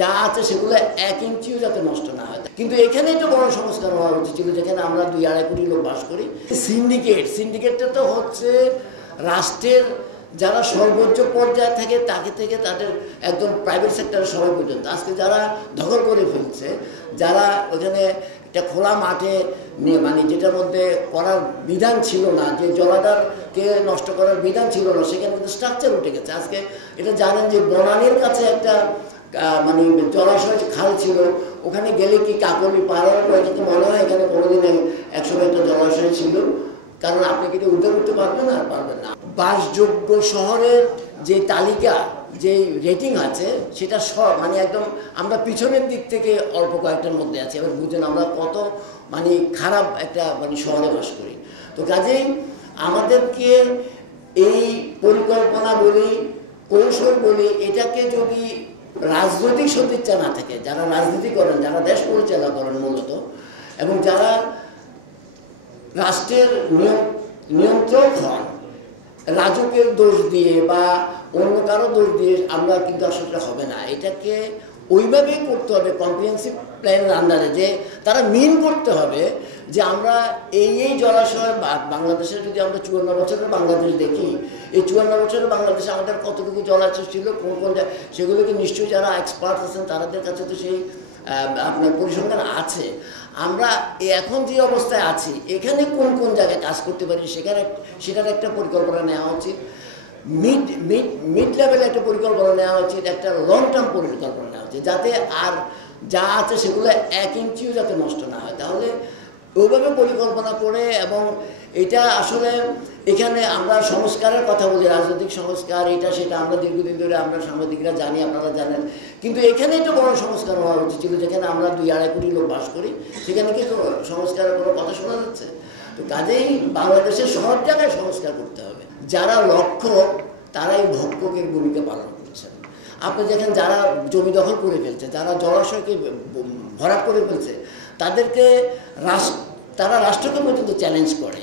যা আছে সেগুলো 1 ইঞ্চিও যাতে নষ্ট না হয়। কিন্তু এখানেই তো বড় সংস্কার হওয়া উচিত ছিল, যেখানে আমরা 2-2.5 কোটি লোক বাস করি। সিন্ডিকেটটা তো হচ্ছে রাষ্ট্রের যারা সর্বোচ্চ পর্যায়ে থাকে তাকে থেকে তাদের একদম প্রাইভেট সেক্টরের সবাই পর্যন্ত আজকে যারা দখল করে ফেলছে, যারা ওখানে একটা খোলা মাঠে মানে যেটার মধ্যে করার বিধান ছিল না, যে জলাধারকে নষ্ট করার বিধান ছিল না, সেখানে কিন্তু স্ট্রাকচার উঠে গেছে। আজকে এটা জানেন যে বনানীর কাছে একটা মানে জলাশয় খাল ছিল, ওখানে গেলে কি কাকলি পাড়ার পরে কিন্তু মনে হয় এখানে কোনোদিন একসময় একটা জলাশয় ছিল, কারণ আপনি কি উদ্ধার করতে পারবেন আর পারবেন না। বাসযোগ্য শহরের যে তালিকা, যে রেটিং আছে সেটা মানে একদম আমরা পিছনের দিক থেকে অল্প কয়েকটার মধ্যে আছি। এবার বুঝেন আমরা কত মানে খারাপ একটা মানে শহরে বাস করি। তো কাজেই আমাদেরকে এই পরিকল্পনা বলি, কৌশল বলি, এটাকে যদি রাজনৈতিক সদিচ্ছা না থাকে, যারা রাজনীতি করেন, যারা দেশ পরিচালনা করেন মূলত, এবং যারা রাষ্ট্রের নিয়ন্ত্রক হন, রাজকের দোষ দিয়ে বা অন্য কারো দোষ দিয়ে আমরা কিন্তু আসলে হবে না। এটাকে ওইভাবেই করতে হবে কম্প্রিহেন্সিভ প্ল্যানের আন্ডারে, যে তারা মিন করতে হবে যে আমরা এই জলাশয় বাংলাদেশের, যদি আমরা 54 বছরের বাংলাদেশ দেখি, এই 54 বছরের বাংলাদেশে আমাদের কতটুকু জলাশয় ছিল, কোন সেগুলোকে নিশ্চয়ই যারা এক্সপার্ট আছেন তাদের কাছে তো সেই আপনার পরিসংখ্যান আছে। আমরা এখন যে অবস্থায় আছি এখানে কোন কোন জায়গায় কাজ করতে পারি সেটার একটা পরিকল্পনা নেওয়া উচিত। মিড লেভেলে একটা পরিকল্পনা নেওয়া উচিত, একটা লং টার্ম পরিকল্পনা নেওয়া উচিত, যাতে আর যা আছে সেগুলো 1 ইঞ্চিও যাতে নষ্ট না হয়। তাহলে ওইভাবে পরিকল্পনা করে, এবং এটা আসলে এখানে আমরা সংস্কারের কথা বলি, রাজনৈতিক সংস্কার, এটা সেটা আমরা দীর্ঘদিন ধরে আমরা সাংবাদিকরা জানি, আপনারা জানেন, কিন্তু এখানেই তো বড় সংস্কার হওয়া উচিত ছিল, যেখানে আমরা 2-2.5 কোটি লোক বাস করি, সেখানে কি সংস্কারের কোনো কথা শোনা যাচ্ছে? তো কাজেই বাংলাদেশের সব জায়গায় সংস্কার করতে হবে। যারা রক্ষক তারাই ভক্ষকের ভূমিকা পালন করছেন। আপনি দেখেন যারা জমি দখল করে ফেলছে, যারা জলাশয়কে ভরাট করে ফেলছে, তারা রাষ্ট্রকে পর্যন্ত চ্যালেঞ্জ করে।